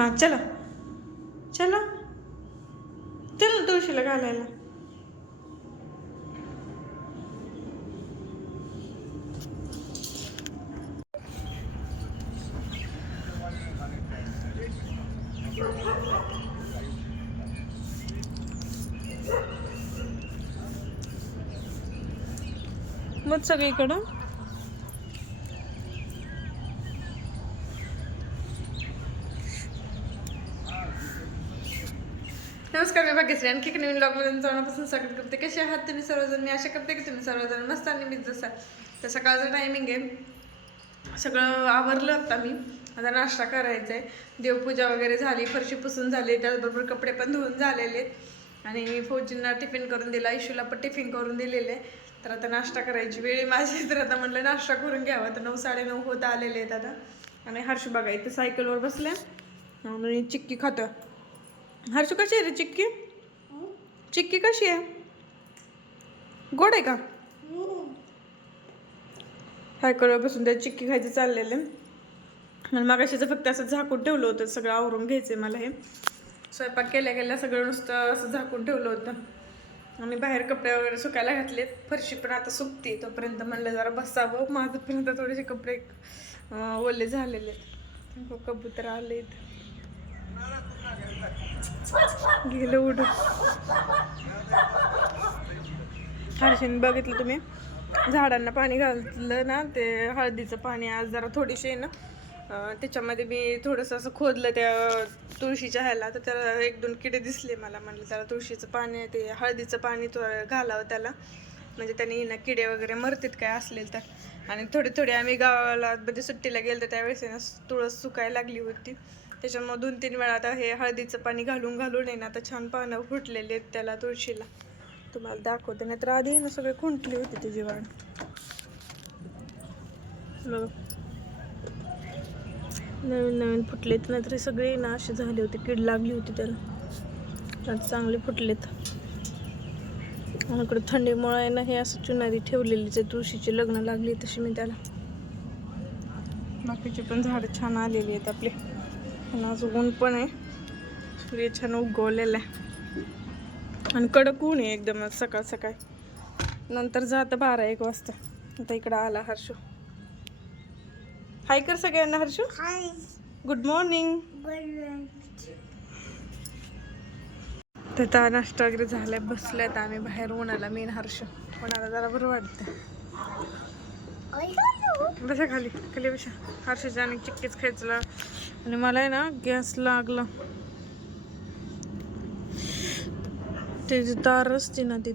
हां चला. चला. चल ना तुळशीला घालायला. मग सगळीकडं. नमस्कार मी भाग्यश्री. आणखी एक नवीन ब्लॉगमध्ये जाण्यापासून स्वागत करते. कसे आहात तुम्ही सर्वजण? मी आशा करते की तुम्ही सर्वजण मस्त आणि मी जसा तर सकाळचं टायमिंग आहे. सगळं आवरलं आता मी. आता नाश्ता करायचा आहे. देवपूजा वगैरे झाली फरशी पुसून झाली त्याचबरोबर कपडे पण धुवून झालेले. आहेत आणि फौजींना टिफिन करून दिला इशूला पण टिफिन करून दिलेले. आहे. तर आता नाश्ता करायची वेळ माझी. तर आता म्हटलं नाश्ता करून घ्यावा. तर नऊ साडेनऊ होत आलेले आहेत आता. आणि हर्ष बघा इथे सायकलवर बसल्या. आणि चिक्की खातं हर्षू कशी आहे रे? चिक्की? चिक्की कशी आहे? गोड आहे का? सायकलवर बसून त्या चिक्की खायचं चाललेलं आहे. आणि मगाशीचं फक्त असं झाकून ठेवलं होतं सगळं आवरून घ्यायचं आहे मला हे. स्वयंपाक केल्या केल्या सगळं नुसतं असं झाकून ठेवलं होतं. आणि बाहेर कपडे वगैरे सुकायला घातलेत. फरशी पण आता सुकते तोपर्यंत म्हणलं जरा बसावं. माझंपर्यंत थोडेसे कपडे ओले झालेले आहेत. हो, कबूतर आहेत गेलं उडून. हर्षीने बघितलं तुम्ही. झाडांना पाणी घातलं ना ते हळदीचं पाणी आज जरा थोडीशी आहे ना. त्याच्यामध्ये मी थोडंसं असं खोदलं त्या तुळशीच्या ह्याला. तर त्याला एक दोन किडे दिसले मला. म्हणलं त्याला तुळशीचं पाणी ते हळदीचं पाणी थोडं घालावं त्याला. म्हणजे त्यांनी ना किडे वगैरे मरतात काय असले तर. आणि थोडे थोडे आम्ही गावाला म्हणजे सुट्टीला गेलो तर त्यावेळेस ना तुळस सुकायला लागली होती. त्याच्यामुळे दोन तीन वेळा आता हे हळदीचं पाणी घालून घालून आहे ना आता छान पानं फुटलेले आहेत त्याला तुळशीला. तुम्हाला दाखवते. नाही तर आधी ना सगळे खुंटली होती त्याची वाढ नवीन नवीन फुटलेत. नाहीतर सगळे ना असे झाले होते. कीड लागली होती त्याला. चांगले फुटलेत. इकडे थंडीमुळे आहे ना हे असं चुनारी ठेवलेलीच आहे. तुळशीची लग्न लागली तशी मी त्याला. बाकीचे पण झाडं छान आलेली आहेत आपले. आणि आज ऊन पण आहे. सूर्य छान उगवलेला आहे. आणि कडक ऊन आहे एकदम सकाळ सकाळ. नंतर जातं बारा एक वाजता. आता इकडं आला हर्षू. हाय कर सगळ्यांना हर्षू. गुड मॉर्निंग तर आता नाश्ता वगैरे झालाय. बसलोय आता आम्ही बाहेर उन्हाला मेन हर्ष. उन्हाला जरा बरं वाटतं बसा खाली खाली बसा. हर्षाच्या आणि चिक्कीच खायचं आणि मला आहे ना गॅस लागला. ते जे तार असते ना ते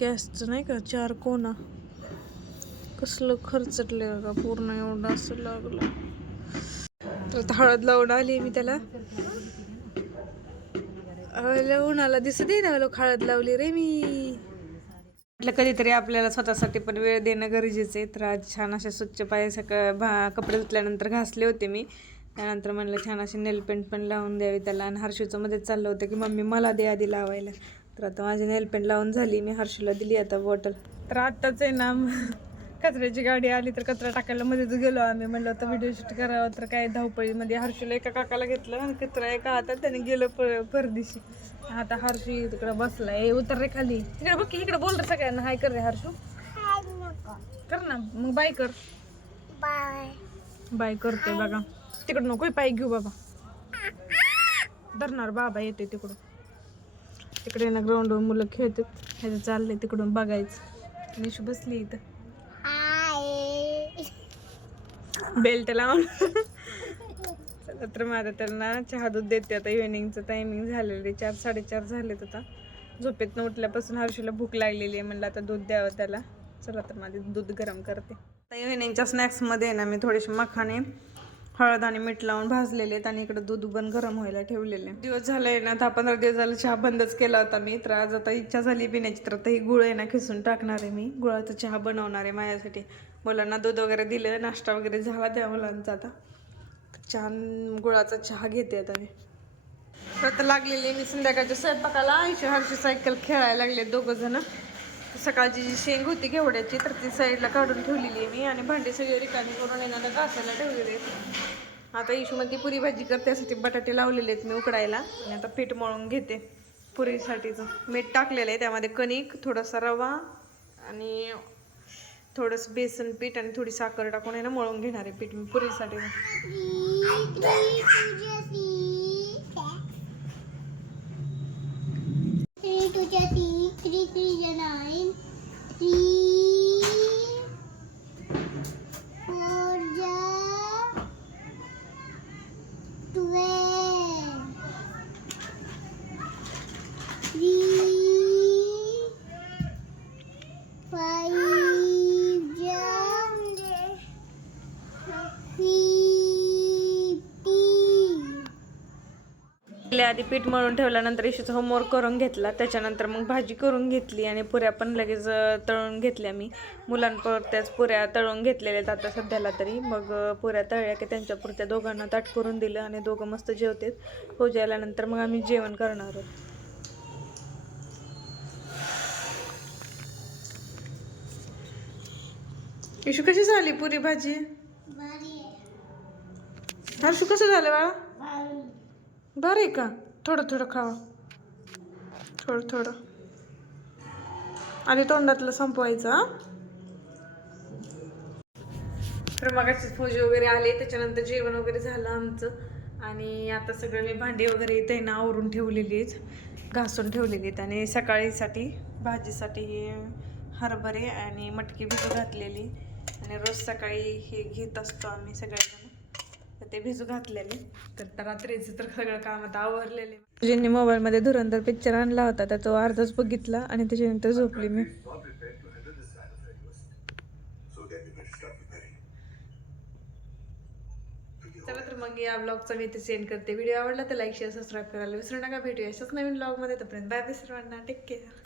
गॅसचं नाही का चार कोणा कसलं खर्चटले का पूर्ण एवढं असं लागलं. तर आता हळद लावून आली मी त्याला. लावून उन्हाला दिसत आहे ना लोक हळद लावली रे मी. म्हटलं कधीतरी आपल्याला स्वतःसाठी पण वेळ देणं गरजेचं आहे. तर आज छान असे स्वच्छ पाय सकाळ भा कपडे धुतल्यानंतर घासले होते मी. त्यानंतर म्हणलं छान असे नेल पेंट पण लावून द्यावी त्याला. आणि हर्षूचं मध्येच चाललं होतं की मम्मी मला दे आधी लावायला. तर आता माझी नेल पेंट लावून झाली मी हर्षूला दिली आता बॉटल. तर आत्ताच आहे ना कचऱ्याची गाडी आली तर कचरा टाकायला मध्येच गेलो आम्ही. म्हणलं होतं व्हिडिओ शूट करावं तर काय धावपळीमध्ये हर्षीला एका काकाला घेतलं आणि कचरा एका हातात त्याने गेलं पर परदेशी. आता हर्षू तिकडं बसलाय. ए, उतर रे खाली. तिकडे बघ की, इकडे बोल रे सगळ्यांना. हाय कर रे हर्षू. कर ना. मग बाय कर. बाय बाय करते बघा. तिकडं नको पाय घेऊ बाबा. धरणार बाबा येते तिकडून. तिकडे ना ग्राउंडवर मुलं खेळतात. ह्याचं चाललंय तिकडून बघायचं. निशू बसली इथं. बेल्ट लावून. चला तर माझा त्यांना चहा दूध देते आता. इव्हिनिंगचं टायमिंग झालेलं आहे. चार साडेचार झालेत आता. झोपेतनं उठल्यापासून हर्षूला भूक लागलेली आहे. म्हणलं आता दूध द्यावं त्याला. चला तर माझे दूध गरम करते. आता इव्हिनिंगच्या स्नॅक्समध्ये ना मी थोडेसे मखाने हळद आणि मीठ लावून भाजलेले आहेत आणि इकडे दूध पण गरम व्हायला ठेवलेले आहे. दिवस झाले ना दहा पंधरा दिवस झाले चहा बंदच केला होता मी. तर आज आता इच्छा झाली पिण्याची. तर आता ही गुळ आहे ना खिसून टाकणार आहे मी. गुळाचा चहा बनवणार आहे माझ्यासाठी. मुलांना दूध वगैरे दिलं नाश्ता वगैरे झाला त्या मुलांचा आता. छान गुळाचा चहा घेते आता मी. तर आता लागलेली आहे मी संध्याकाळच्या स्वयंपाकाला. आईची हरशी सायकल खेळायला लागले दोघं जण. सकाळची जी शेंग होती घेवड्याची तर ती साईडला काढून ठेवलेली आहे मी आणि भांडी सगळी रिकामी करून येणार घासायला ठेवलेली आहे आता इशूमध्ये पुरी भाजी करत्यासाठी बटाटे लावलेले आहेत मी उकडायला. आणि आता पीठ मळून घेते पुरीसाठीचं. मीठ टाकलेलं आहे त्यामध्ये कणिक थोडासा रवा आणि थोडंसं बेसन पीठ आणि थोडी साखर टाकून आहे ना मळून घेणार आहे पीठ मी पुरीसाठी. Three to three, three three nine, three, आधी पीठ मळून ठेवल्यानंतर इशूचा होमवर्क करून घेतला. त्याच्यानंतर मग भाजी करून घेतली आणि पुऱ्या पण लगेच तळून घेतल्या मी. मुलांपुरत्याच पुऱ्या तळून घेतलेल्या आहेत आता सध्याला तरी. मग पुऱ्या तळल्या की त्यांच्या पुरत्या दोघांना ताट करून दिलं आणि दोघं मस्त जेवतात. हो जेवल्यानंतर मग आम्ही जेवण करणार आहोत. इशू कशी झाली पुरी भाजी? हर्षू कसं झालं बाळा? बरं आहे का? थोडं थोडं खावा. थोडं थोडं. आणि तोंडातलं संपवायचं तर मगाची पूजा वगैरे आले त्याच्यानंतर जेवण वगैरे झालं आमचं. आणि आता सगळं मी भांडी वगैरे इथे ना आवरून ठेवलेली आहेत घासून ठेवलेली आहेत. आणि सकाळीसाठी भाजीसाठी हरभरे आणि मटकी भिजू घातलेली. आणि रोज सकाळी हे घेत असतो आम्ही सगळ्यांना ते भिजू घातलेले. तर रात्रीचं तर सगळं काम आता आवरलेले. ज्यांनी मोबाईलमध्ये धुरंधर पिक्चर आणला होता तर तो अर्धाच बघितला आणि त्याच्यानंतर झोपली मी. चला तर मग या ब्लॉगचा मी इथे सेंड करते. व्हिडिओ आवडला तर लाईक शेअर सबस्क्राईब करायला विसरू नका. भेटूया अशाच नवीन ब्लॉगमध्ये तोपर्यंत बाय बाय सर्वांना. Take care